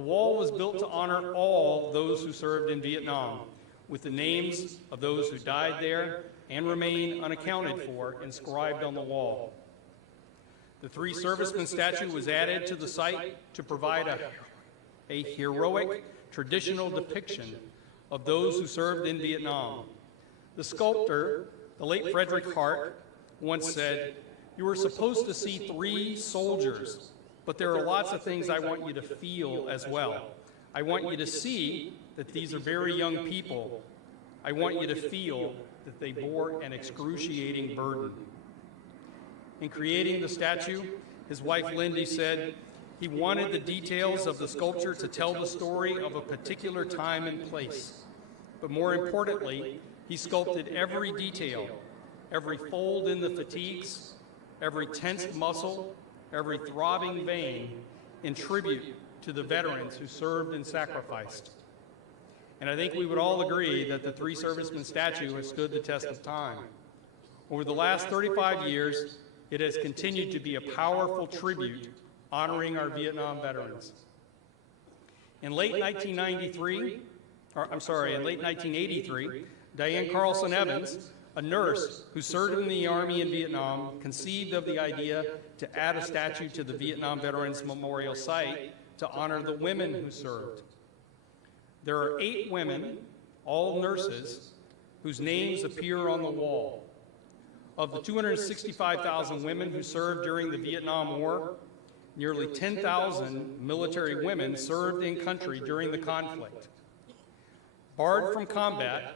The wall was built to honor all those who served in Vietnam, with the names of those who died there and remain unaccounted for inscribed on the wall. The three servicemen statue was added to the site to provide a heroic traditional depiction of those who served in Vietnam. The sculptor, the late Frederick Hart, once said, "You were supposed to see three soldiers, but there are lots of things I want you to feel as well. I want you to see that these are very young people. I want you to feel that they bore an excruciating burden." In creating the statue, his wife Lindy said he wanted the details of the sculpture to tell the story of a particular time and place. But more importantly, he sculpted every detail, every fold in the fatigues, every tensed muscle, every throbbing vein, in tribute to the veterans who served and sacrificed. And I think we would all agree that the three servicemen statue has stood the test of time. Over the last 35 years, it has continued to be a powerful tribute honoring our Vietnam veterans. In late 1983, Diane Carlson Evans, a nurse who served in the Army in Vietnam, conceived of the idea to add a statue to the Vietnam Veterans Memorial site to honor the women who served. There are 8 women, all nurses, whose names appear on the wall. Of the 265,000 women who served during the Vietnam War, nearly 10,000 military women served in country during the conflict. Barred from combat,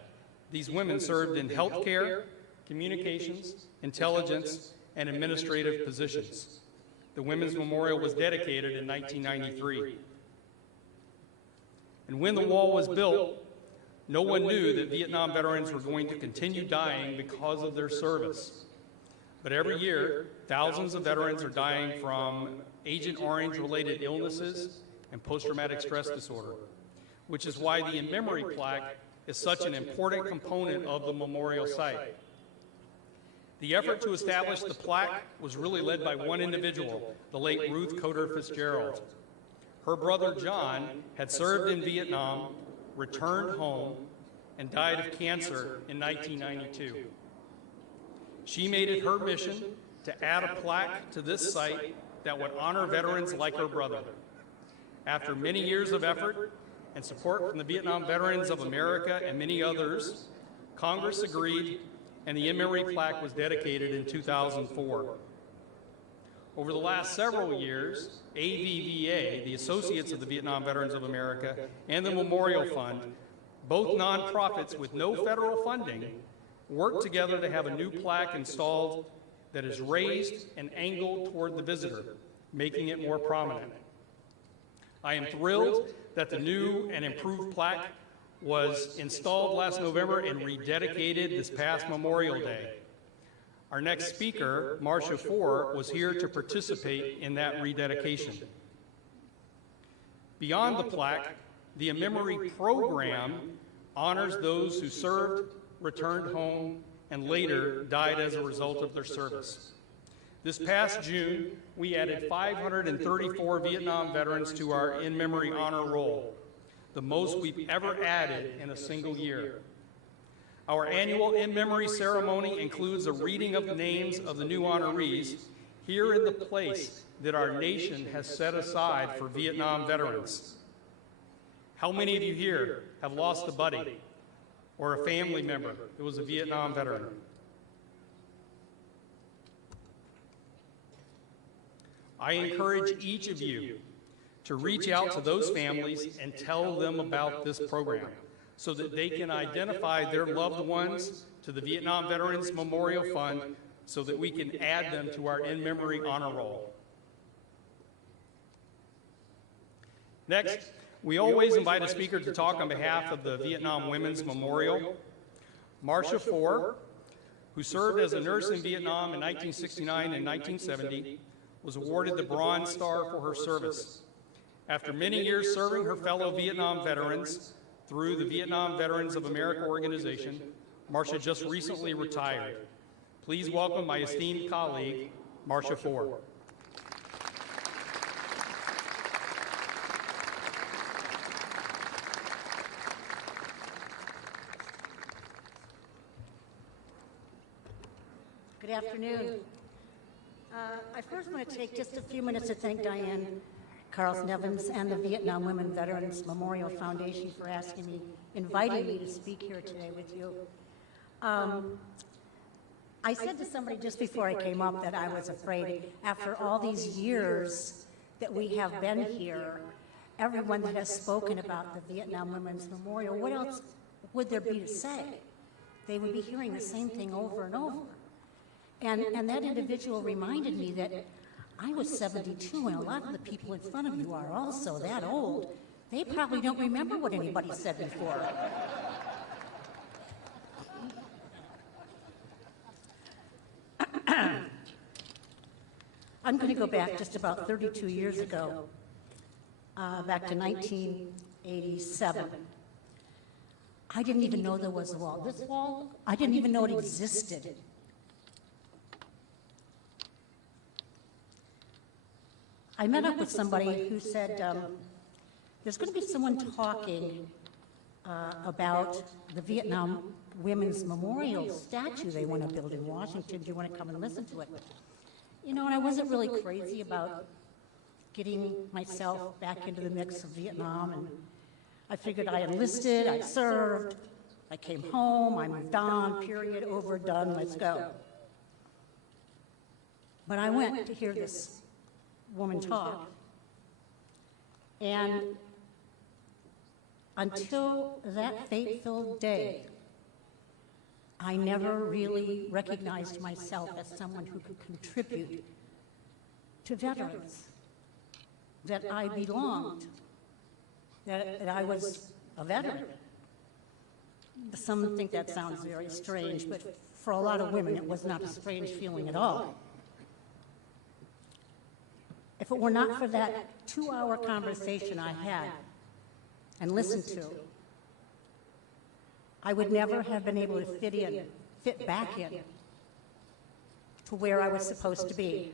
these women served in healthcare, communications, intelligence, and administrative positions. The Women's Memorial was dedicated in 1993. And when the wall was built, no one knew that Vietnam veterans were going to continue dying because of their service. But every year, thousands of veterans are dying from Agent Orange-related illnesses and post-traumatic stress disorder, which is why the in-memory plaque is such an important component of the memorial site. The effort to establish the plaque was really led by one individual, the late Ruth Coder Fitzgerald. Her brother John had served in Vietnam, returned home, and died of cancer in 1992. She made it her mission to add a plaque to this site that would honor veterans like her brother. After many years of effort and support from the Vietnam Veterans of America and many others, Congress agreed, and the in-memory plaque was dedicated in 2004. Over the last several years, AVVA, the Associates of the Vietnam Veterans of America, and the Memorial Fund, both nonprofits with no federal funding, worked together to have a new plaque installed that is raised and angled toward the visitor, making it more prominent. I am thrilled that the new and improved plaque was installed last November and rededicated this past Memorial Day. Our next speaker, Marcia Ford, was here to participate in that rededication. Beyond the plaque, the in-memory program honors those who served, returned home, and later died as a result of their service. This past June, we added 534 Vietnam veterans to our in-memory honor roll, the most we've ever added in a single year. Our annual in-memory ceremony includes a reading of the names of the new honorees here in the place that our nation has set aside for Vietnam veterans. How many of you here have lost a buddy or a family member that was a Vietnam veteran? I encourage each of you to reach out to those families and tell them about this program so that they can identify their loved ones to the Vietnam Veterans Memorial Fund so that we can add them to our in-memory honor roll. Next, we always invite a speaker to talk on behalf of the Vietnam Women's Memorial. Marcia Ford, who served as a nurse in Vietnam in 1969 and 1970, was awarded the Bronze Star for her service. After many years serving her fellow Vietnam veterans through the Vietnam Veterans of America organization, Marcia just recently retired. Please welcome my esteemed colleague, Marcia Ford. afternoon. I first want to take just a few minutes to thank Diane Carlson Evans and the Vietnam Women Veterans Memorial Foundation for inviting me to speak here today with you. I said to somebody just before I came up that I was afraid, after all these years that we have been here, everyone that has spoken about the Vietnam Women's Memorial, what else would there be to say? They would be hearing the same thing over and over. And that individual reminded me that I was 72, and a lot of the people in front of you are also that old. They probably don't remember what anybody said before. I'm going to go back just about 32 years ago, back to 1987. I didn't even know there was a wall. This wall, I didn't even know it existed. I met up with somebody who said, there's going to be someone talking about the Vietnam Women's Memorial statue they want to build in Washington. Do you want to come and listen to it? You know, and I wasn't really crazy about getting myself back into the mix of Vietnam, and I figured I enlisted, I served, I came home, I moved on, period, over, done, let's go. But I went to hear this woman talk, and until that fate-filled day, I never really recognized myself as someone who could contribute to veterans, that I belonged, that I was a veteran. Some think that sounds very strange, but for a lot of women, it was not a strange feeling at all. If it were not for that 2-hour conversation I had and listened to, I would never have been able to fit back in to where I was supposed to be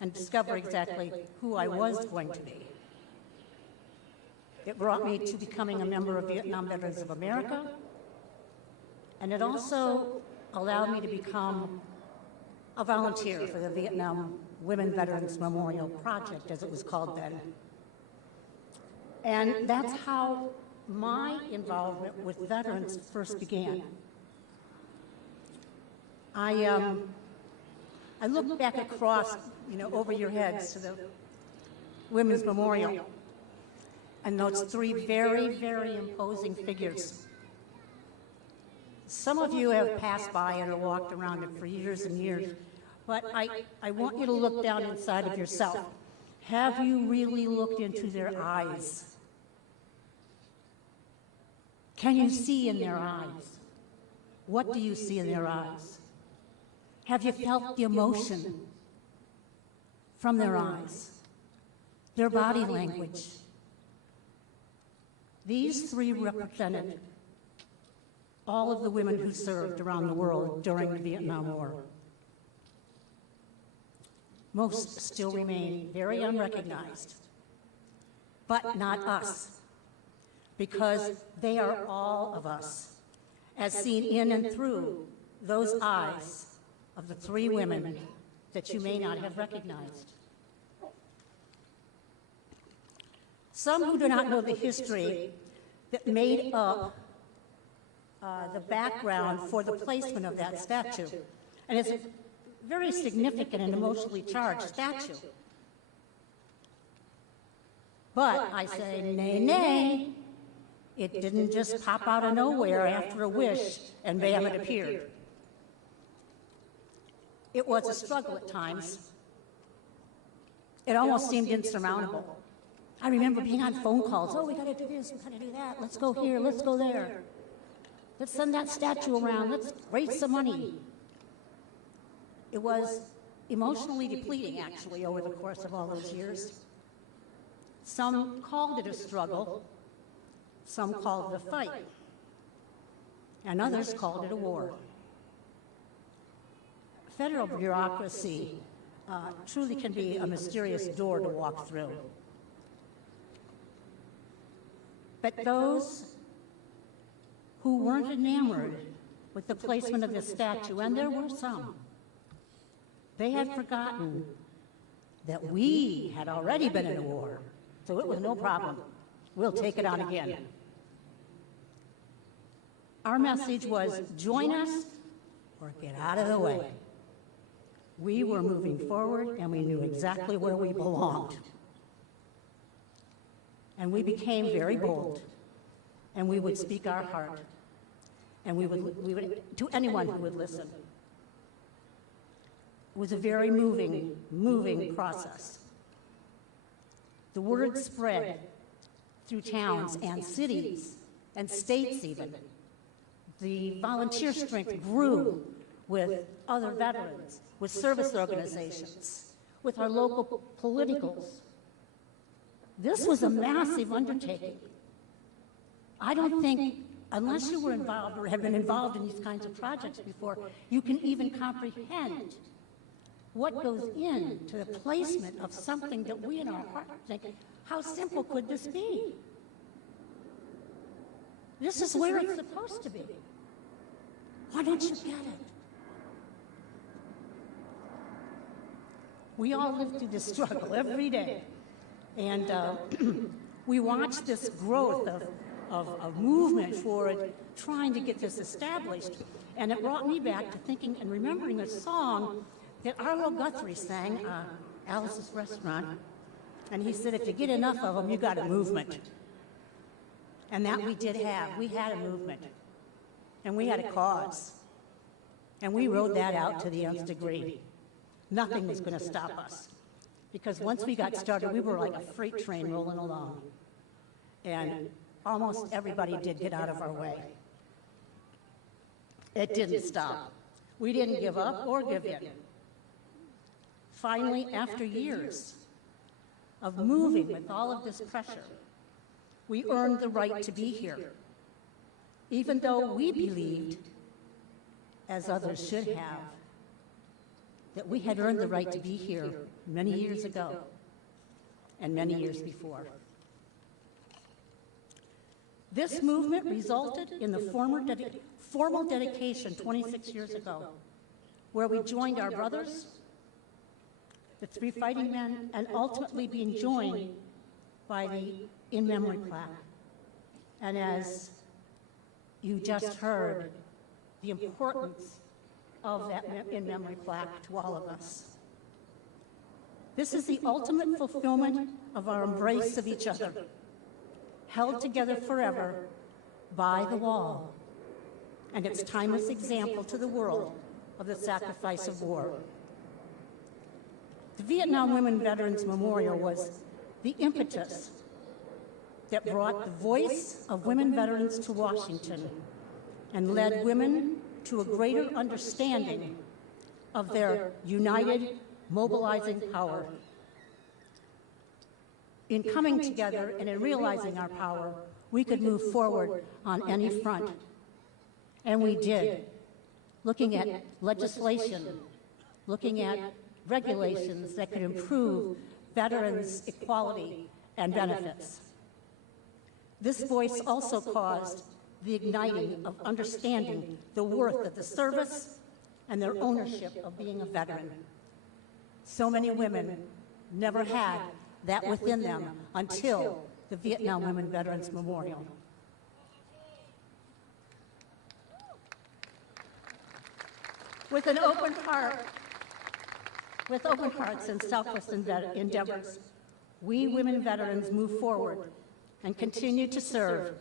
and discover exactly who I was going to be. It brought me to becoming a member of Vietnam Veterans of America, and it also allowed me to become a volunteer for the Vietnam Women Veterans Memorial Project, as it was called then. And that's how my involvement with veterans first began. I looked back across, over your heads to the Women's Memorial, and those 3 very, very imposing figures. Some of you have passed by and have walked around it for years and years, but I want you to look down inside of yourself. Have you really looked into their eyes? Can you see in their eyes? What do you see in their eyes? Have you felt the emotion from their eyes, their body language? These 3 represented all of the women who served around the world during the Vietnam War. Most still remain very unrecognized, but not us, because they are all of us, as seen in and through those eyes of the 3 women that you may not have recognized. Some who do not know the history that made up the background for the placement of that statue, and it's a very significant and emotionally charged statue. But I say, nay, nay. It didn't just pop out of nowhere after a wish and bam, it appeared. It was a struggle at times. It almost seemed insurmountable. I remember being on phone calls. Oh, we got to do this, we got to do that. Let's go here, let's go there. Let's send that statue around. Let's raise some money. It was emotionally depleting, actually, over the course of all those years. Some called it a struggle. Some called it a fight, and others called it a war. Federal bureaucracy truly can be a mysterious door to walk through. But those who weren't enamored with the placement of this statue, and there were some, They had forgotten that we had already been in a war, so it was no problem. We'll take it on again. Our message was, join us or get out of the way. We were moving forward, and we knew exactly where we belonged. And we became very bold, and we would speak our heart, and we would to anyone who would listen. It was a very moving process. The word spread through towns and cities and states even. The volunteer strength grew with other veterans, with service organizations, with our local politicals. This was a massive undertaking. I don't think, unless you were involved or have been involved in these kinds of projects before, you can even comprehend what goes into the placement of something that we in our heart think, how simple could this be? This is where it's supposed to be. Why don't you get it? We all live through this struggle every day. And we watch this growth of movement forward, trying to get this established. And it brought me back to thinking and remembering a song that Arlo Guthrie sang, Alice's Restaurant. And he said, if you get enough of them, you got a movement. And that we did have. We had a movement. And we had a cause. And we rode that out to the nth degree. Nothing was going to stop us. Because once we got started, we were like a freight train rolling along. And almost everybody did get out of our way. It didn't stop. We didn't give up or give in. Finally, after years of moving with all of this pressure, we earned the right to be here, even though we believed, as others should have, that we had earned the right to be here many years ago and many years before. This movement resulted in the formal dedication 26 years ago, where we joined our brothers, the 3 fighting men, and ultimately being joined by the in memory plaque. And as you just heard, the importance of that in memory plaque to all of us. This is the ultimate fulfillment of our embrace of each other, held together forever by the wall, and its timeless example to the world of the sacrifice of war. The Vietnam Women Veterans Memorial was the impetus that brought the voice of women veterans to Washington and led women to a greater understanding of their united, mobilizing power. In coming together and in realizing our power, we could move forward on any front. And we did, looking at legislation, looking at regulations that could improve veterans' equality and benefits. This voice also caused the igniting of understanding the worth of the service and their ownership of being a veteran. So many women never had that within them until the Vietnam Women Veterans Memorial. With an open heart, with open hearts and selfless endeavors, we women veterans move forward and continue to serve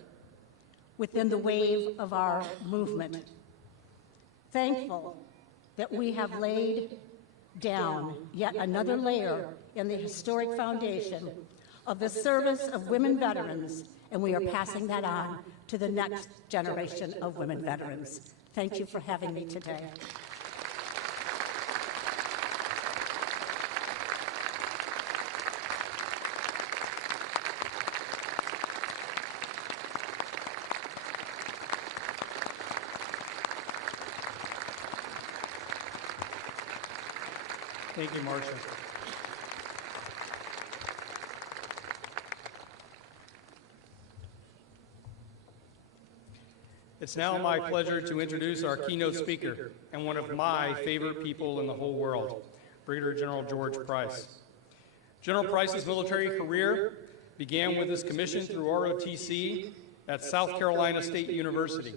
within the wave of our movement. Thankful that we have laid down yet another layer in the historic foundation of the service of women veterans, and we are passing that on to the next generation of women veterans. Thank you for having me today. Thank you, Marcia. It's now my pleasure to introduce our keynote speaker and one of my favorite people in the whole world. Brigadier General George Price. General Price's military career began with his commission through ROTC at South Carolina State University.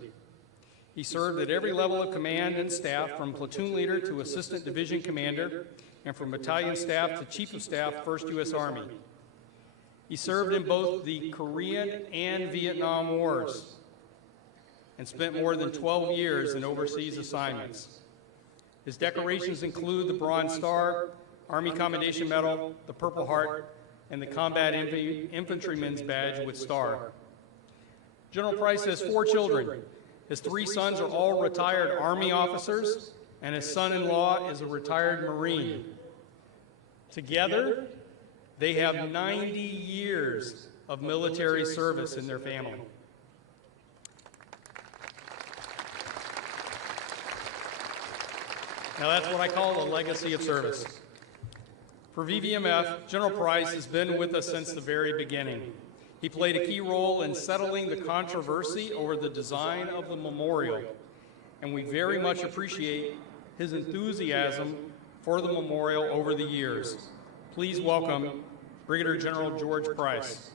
He served at every level of command and staff, from platoon leader to assistant division commander, and from battalion staff to chief of staff, 1st U.S. Army. He served in both the Korean and Vietnam Wars and spent more than 12 years in overseas assignments. His decorations include the Bronze Star, Army Commendation Medal, the Purple Heart, and the Combat Infantryman's Badge with Star. General Price has 4 children. His 3 sons are all retired Army officers, and his son-in-law is a retired Marine. Together, they have 90 years of military service in their family. Now that's what I call a legacy of service. For VVMF, General Price has been with us since the very beginning. He played a key role in settling the controversy over the design of the memorial, and we very much appreciate his enthusiasm for the memorial over the years. Please welcome Brigadier General George Price.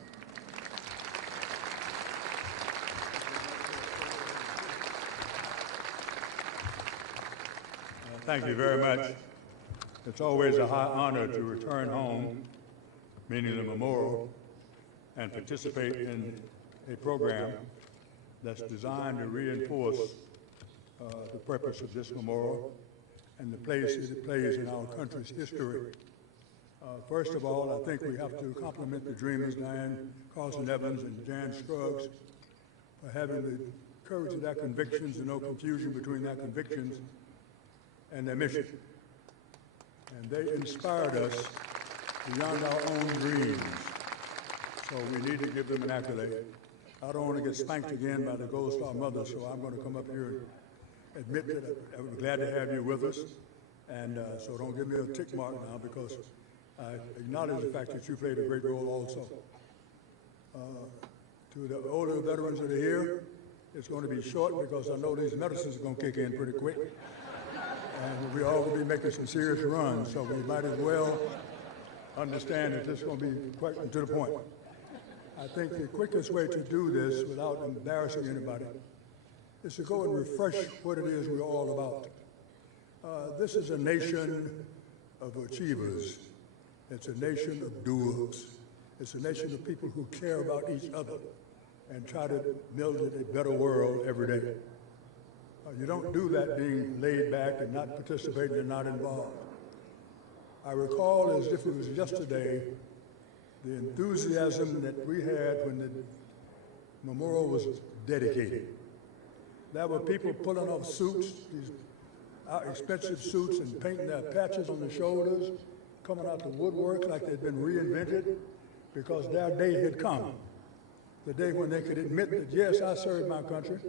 Thank you very much. It's always a high honor to return home, meaning the memorial, and participate in a program that's designed to reinforce the purpose of this memorial and the place it plays in our country's history. First of all, I think we have to compliment the Dreamers, Diane Carlson Evans and Jan Scruggs, for having the courage of their convictions and no confusion between their convictions and their mission. And they inspired us beyond our own dreams. So we need to give them an accolade. I don't want to get spanked again by the Gold Star Mother, so I'm going to come up here and admit that I'm glad to have you with us. And so don't give me a tick mark now, because I acknowledge the fact that you played a great role also. To the older veterans that are here, it's going to be short because I know these medicines are going to kick in pretty quick. And we all will be making some serious runs, so we might as well understand that this is going to be quite to the point. I think the quickest way to do this without embarrassing anybody is to go and refresh what it is we're all about. This is a nation of achievers. It's a nation of doers. It's a nation of people who care about each other and try to build a better world every day. You don't do that being laid back and not participating and not involved. I recall as if it was yesterday the enthusiasm that we had when the memorial was dedicated. There were people pulling off suits, these expensive suits, and painting their patches on the shoulders, coming out the woodwork like they'd been reinvented, because their day had come. The day when they could admit that, yes, I served my country,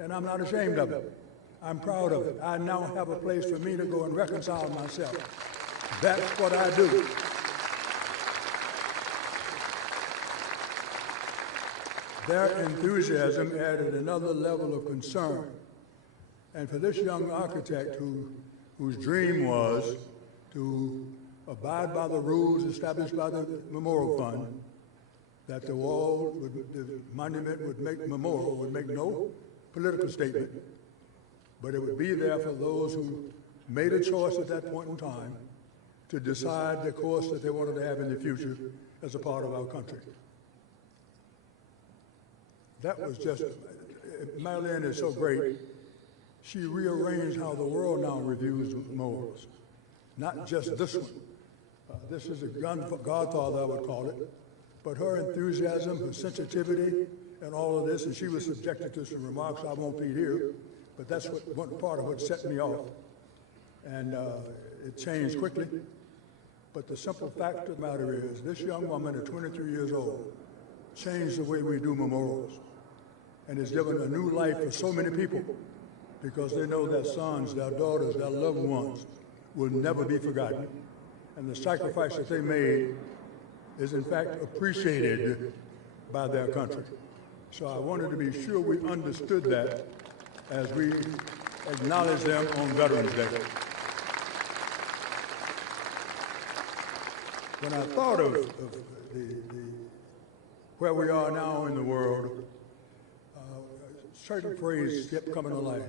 and I'm not ashamed of it. I'm proud of it. I now have a place for me to go and reconcile myself. That's what I do. Their enthusiasm added another level of concern. And for this young architect whose dream was to abide by the rules established by the Memorial Fund, that the monument would make no political statement, but it would be there for those who made a choice at that point in time to decide the course that they wanted to have in the future as a part of our country. That was just, Marilyn is so great. She rearranged how the world now reviews memorials, not just this one. This is a godfather, I would call it, but her enthusiasm, her sensitivity, and all of this, and she was subjected to some remarks I won't repeat here, but that's one part of what set me off. And it changed quickly. But the simple fact of the matter is, this young woman at 23 years old changed the way we do memorials, and has given a new life for so many people, because they know their sons, their daughters, their loved ones will never be forgotten. And the sacrifice that they made is in fact appreciated by their country. So I wanted to be sure we understood that as we acknowledge them on Veterans Day. when I thought of where we are now in the world, a certain phrase kept coming to life.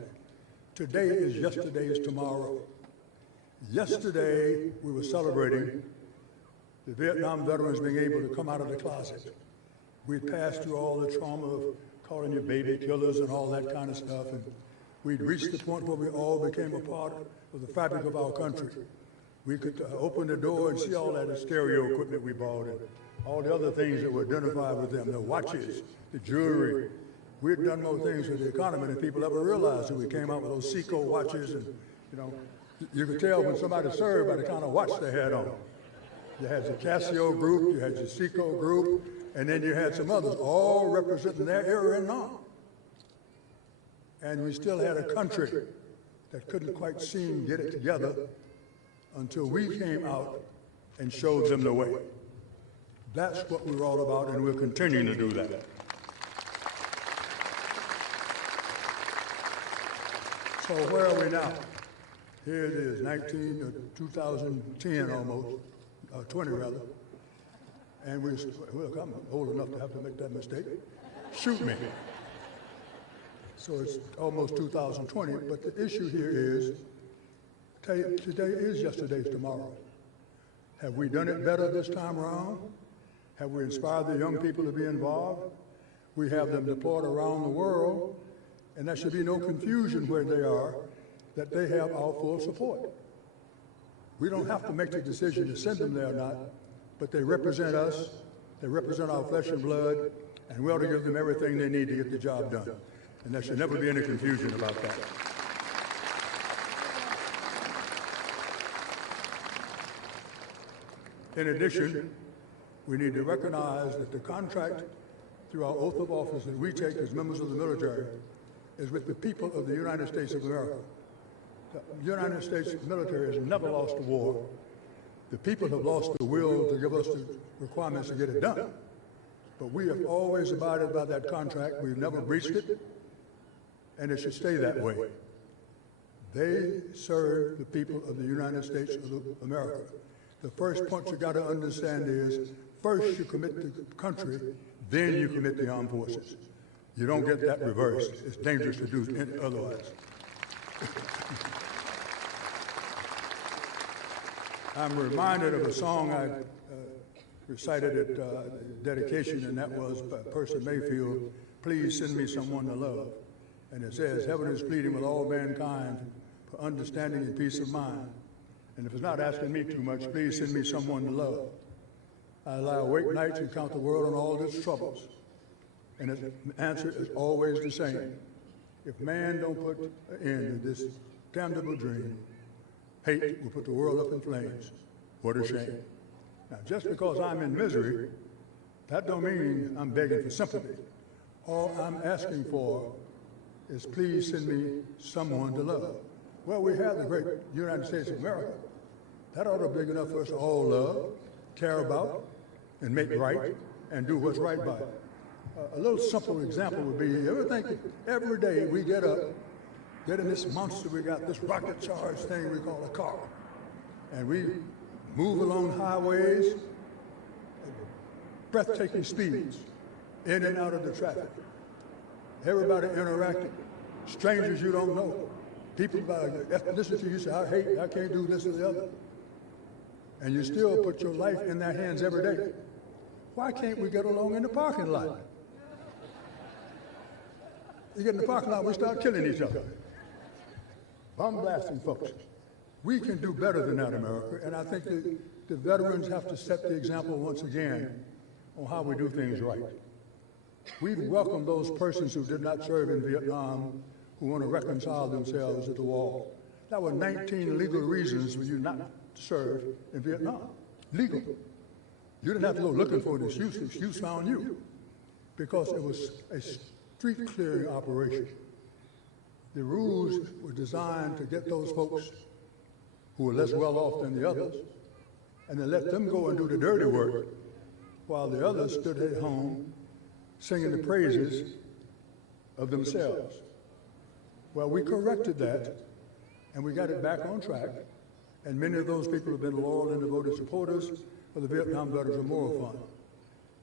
Today is yesterday's tomorrow. Yesterday, we were celebrating the Vietnam veterans being able to come out of the closet. We passed through all the trauma of calling you baby killers and all that kind of stuff, and we'd reached the point where we all became a part of the fabric of our country. We could open the door and see all that stereo equipment we bought and all the other things that were identified with them, the watches, the jewelry. We had done more things for the economy than people ever realized when we came out with those Seiko watches, and you could tell when somebody served by the kind of watch they had on. You had your Casio group, you had your Seiko group, and then you had some others, all representing their era and now. And we still had a country that couldn't quite seem to get it together until we came out and showed them the way. That's what we're all about, and we're continuing to do that. So where are we now? Here it is, 2010 almost, 20 rather. And look, I'm old enough to have to make that mistake. Shoot me. So it's almost 2020, but the issue here is, today is yesterday's tomorrow. Have we done it better this time around? Have we inspired the young people to be involved? We have them deployed around the world, and there should be no confusion where they are, that they have our full support. We don't have to make the decision to send them there or not, but they represent us, they represent our flesh and blood, and we ought to give them everything they need to get the job done. And there should never be any confusion about that. In addition, we need to recognize that the contract through our oath of office that we take as members of the military is with the people of the United States of America. The United States military has never lost a war. The people have lost the will to give us the requirements to get it done. But we have always abided by that contract. We've never breached it, and it should stay that way. They serve the people of the United States of America. The first point you got to understand is, first you commit the country, then you commit the armed forces. You don't get that reversed. It's dangerous to do it otherwise. I'm reminded of a song I recited at dedication, and that was by Percy Mayfield, "Please send me someone to love." And it says, "Heaven is pleading with all mankind for understanding and peace of mind. And if it's not asking me too much, please send me someone to love. I lie awake nights and count the world and all its troubles. And the answer is always the same. If man don't put an end to this damnable dream, hate will put the world up in flames. What a shame." Now, just because I'm in misery, that don't mean I'm begging for sympathy. All I'm asking for is, please send me someone to love. Well, we have the great United States of America. That ought to be big enough for us to all love, care about, and make right, and do what's right by it. A little simple example would be, you ever think every day we get up, get in this monster we got, this rocket-charged thing we call a car, and we move along highways at breathtaking speeds, in and out of the traffic. Everybody interacting, strangers you don't know, people by ethnicity you say, I hate, I can't do this or the other. And you still put your life in their hands every day. Why can't we get along in the parking lot? You get in the parking lot, we start killing each other. Bomb blasting folks. We can do better than that, America, and I think the veterans have to set the example once again on how we do things right. We've welcomed those persons who did not serve in Vietnam who want to reconcile themselves at the wall. That were 19 legal reasons for you not to serve in Vietnam. Legal. You didn't have to go looking for an excuse. The excuse found you because it was a street clearing operation. The rules were designed to get those folks who were less well off than the others, and then let them go and do the dirty work while the others stood at home singing the praises of themselves. Well, we corrected that, and we got it back on track, and many of those people have been loyal and devoted supporters. for the Vietnam Veterans Memorial Fund.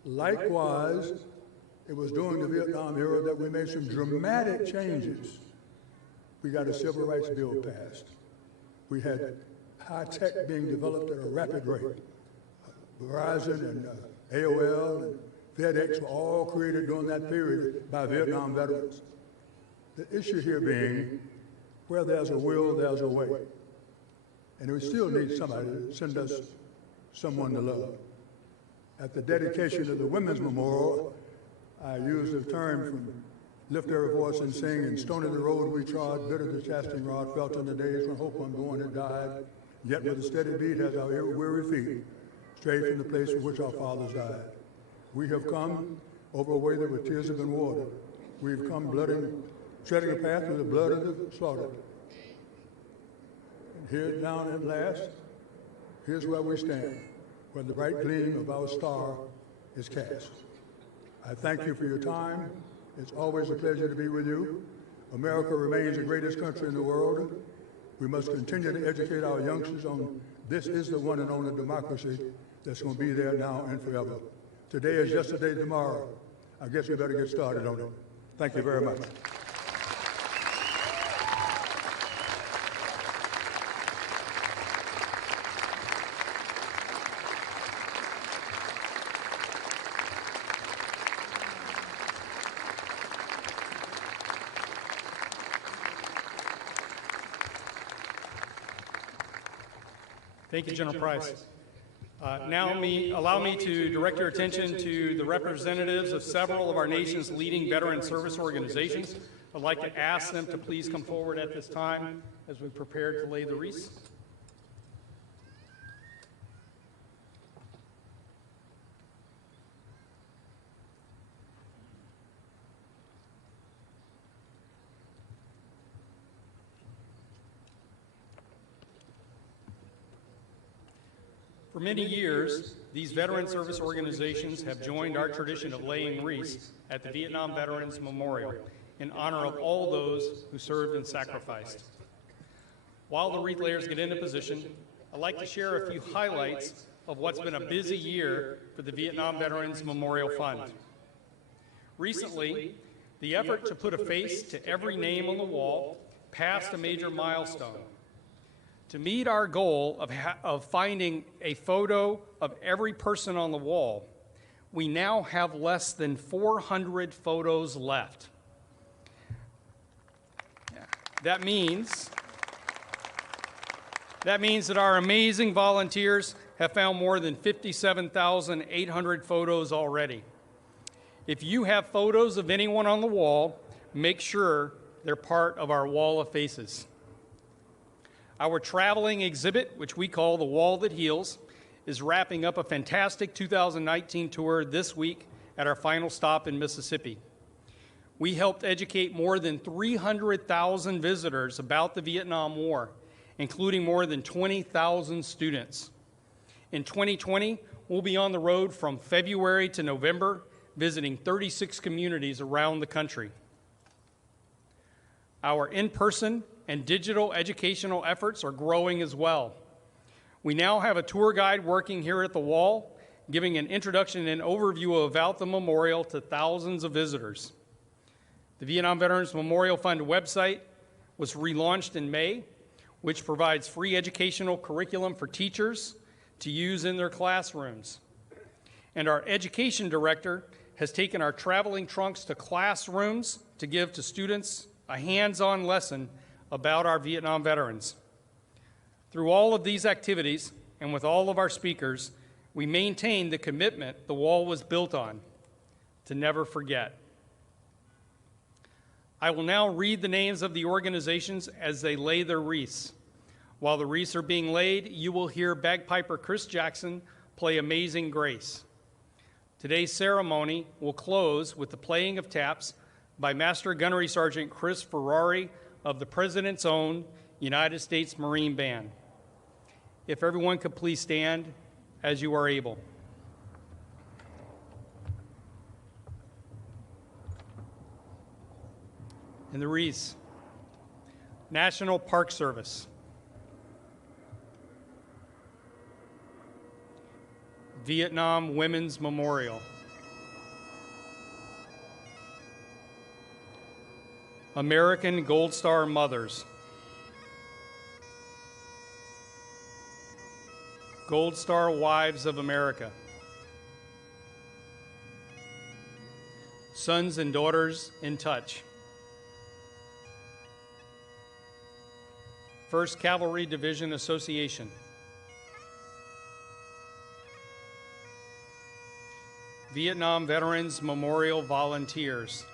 Likewise, it was during the Vietnam era that we made some dramatic changes. We got a civil rights bill passed. We had high tech being developed at a rapid rate. Verizon and AOL and FedEx were all created during that period by Vietnam veterans. The issue here being, where there's a will, there's a way. And we still need somebody to send us someone to love. At the dedication of the Women's Memorial, I used the term from Lift Every Voice and Sing, and stony the road we trod, bitter the chastening rod, felt in the days when hope unborn had died, yet with a steady beat as our weary feet strayed from the place from which our fathers died. We have come over a way that with tears have been watered. We've come treading a path through the blood of the slaughtered. And here down at last, here's where we stand, where the bright gleam of our star is cast. I thank you for your time. It's always a pleasure to be with you. America remains the greatest country in the world. We must continue to educate our youngsters on this is the one and only democracy that's going to be there now and forever. Today is yesterday, tomorrow. I guess we better get started on it. Thank you very much. Thank you, General Price. Allow me to direct your attention to the representatives of several of our nation's leading veteran service organizations. I'd like to ask them to please come forward at this time as we prepare to lay the wreaths. For many years, these veteran service organizations have joined our tradition of laying wreaths at the Vietnam Veterans Memorial in honor of all those who served and sacrificed. While the wreath layers get into position, I'd like to share a few highlights of what's been a busy year for the Vietnam Veterans Memorial Fund. Recently, the effort to put a face to every name on the wall passed a major milestone. To meet our goal of finding a photo of every person on the wall, we now have less than 400 photos left. That means that our amazing volunteers have found more than 57,800 photos already. If you have photos of anyone on the wall, make sure they're part of our Wall of Faces. Our traveling exhibit, which we call The Wall That Heals, is wrapping up a fantastic 2019 tour this week at our final stop in Mississippi. We helped educate more than 300,000 visitors about the Vietnam War, including more than 20,000 students. In 2020, we'll be on the road from February to November, visiting 36 communities around the country. Our in-person and digital educational efforts are growing as well. We now have a tour guide working here at the wall, giving an introduction and overview about the memorial to thousands of visitors. The Vietnam Veterans Memorial Fund website was relaunched in May, which provides free educational curriculum for teachers to use in their classrooms. And our education director has taken our traveling trunks to classrooms to give to students a hands-on lesson about our Vietnam veterans. Through all of these activities, and with all of our speakers, we maintain the commitment the wall was built on, to never forget. I will now read the names of the organizations as they lay their wreaths. While the wreaths are being laid, you will hear bagpiper Chris Jackson play Amazing Grace. Today's ceremony will close with the playing of taps by Master Gunnery Sergeant Chris Ferrari of the President's Own United States Marine Band. If everyone could please stand as you are able. And the wreaths. National Park Service. Vietnam Women's Memorial. American Gold Star Mothers. Gold Star Wives of America. Sons and Daughters in Touch. 1st Cavalry Division Association. Vietnam Veterans Memorial Volunteers.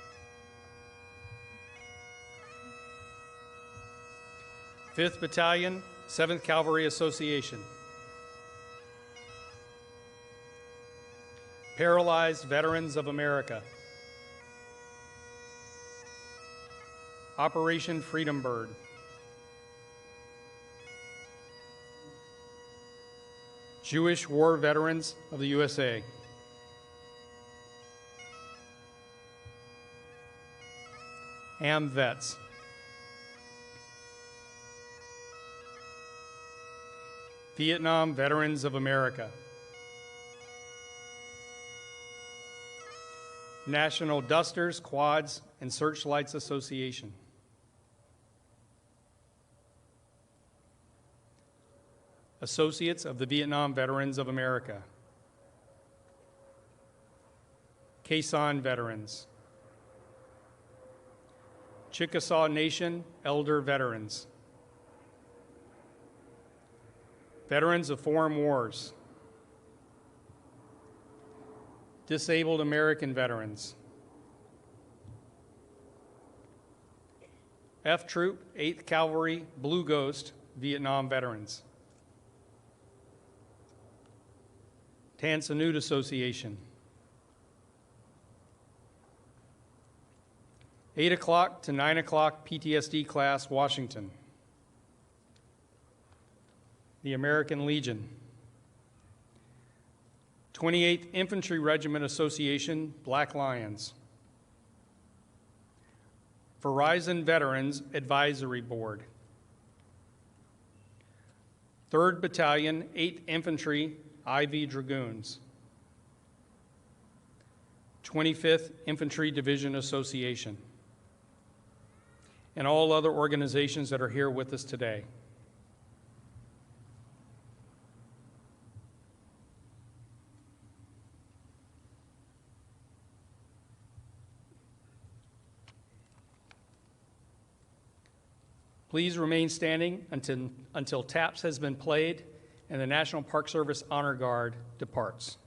5th Battalion, 7th Cavalry Association. Paralyzed Veterans of America. Operation Freedom Bird. Jewish War Veterans of the USA. AmVets. Vietnam Veterans of America. National Dusters, Quads, and Searchlights Association. Associates of the Vietnam Veterans of America. Khe Sanh Veterans. Chickasaw Nation Elder Veterans. Veterans of Foreign Wars. Disabled American Veterans. F Troop, 8th Cavalry, Blue Ghost, Vietnam Veterans. Tan Sanut Association. 8 o'clock to 9 o'clock PTSD class, Washington. The American Legion. 28th Infantry Regiment Association, Black Lions. Verizon Veterans Advisory Board. 3rd Battalion, 8th Infantry, IV Dragoons. 25th Infantry Division Association. And all other organizations that are here with us today. Please remain standing until taps has been played and the National Park Service Honor Guard departs.